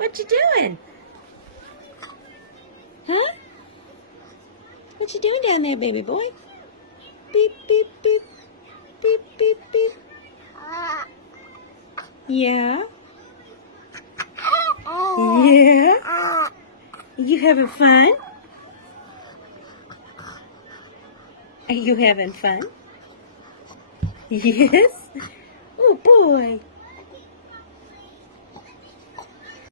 What you doing? Huh? What you doing down there, baby boy? Beep, beep, beep. Beep, beep, beep. Yeah? Yeah? You having fun? Are you having fun? Yes? Oh, boy.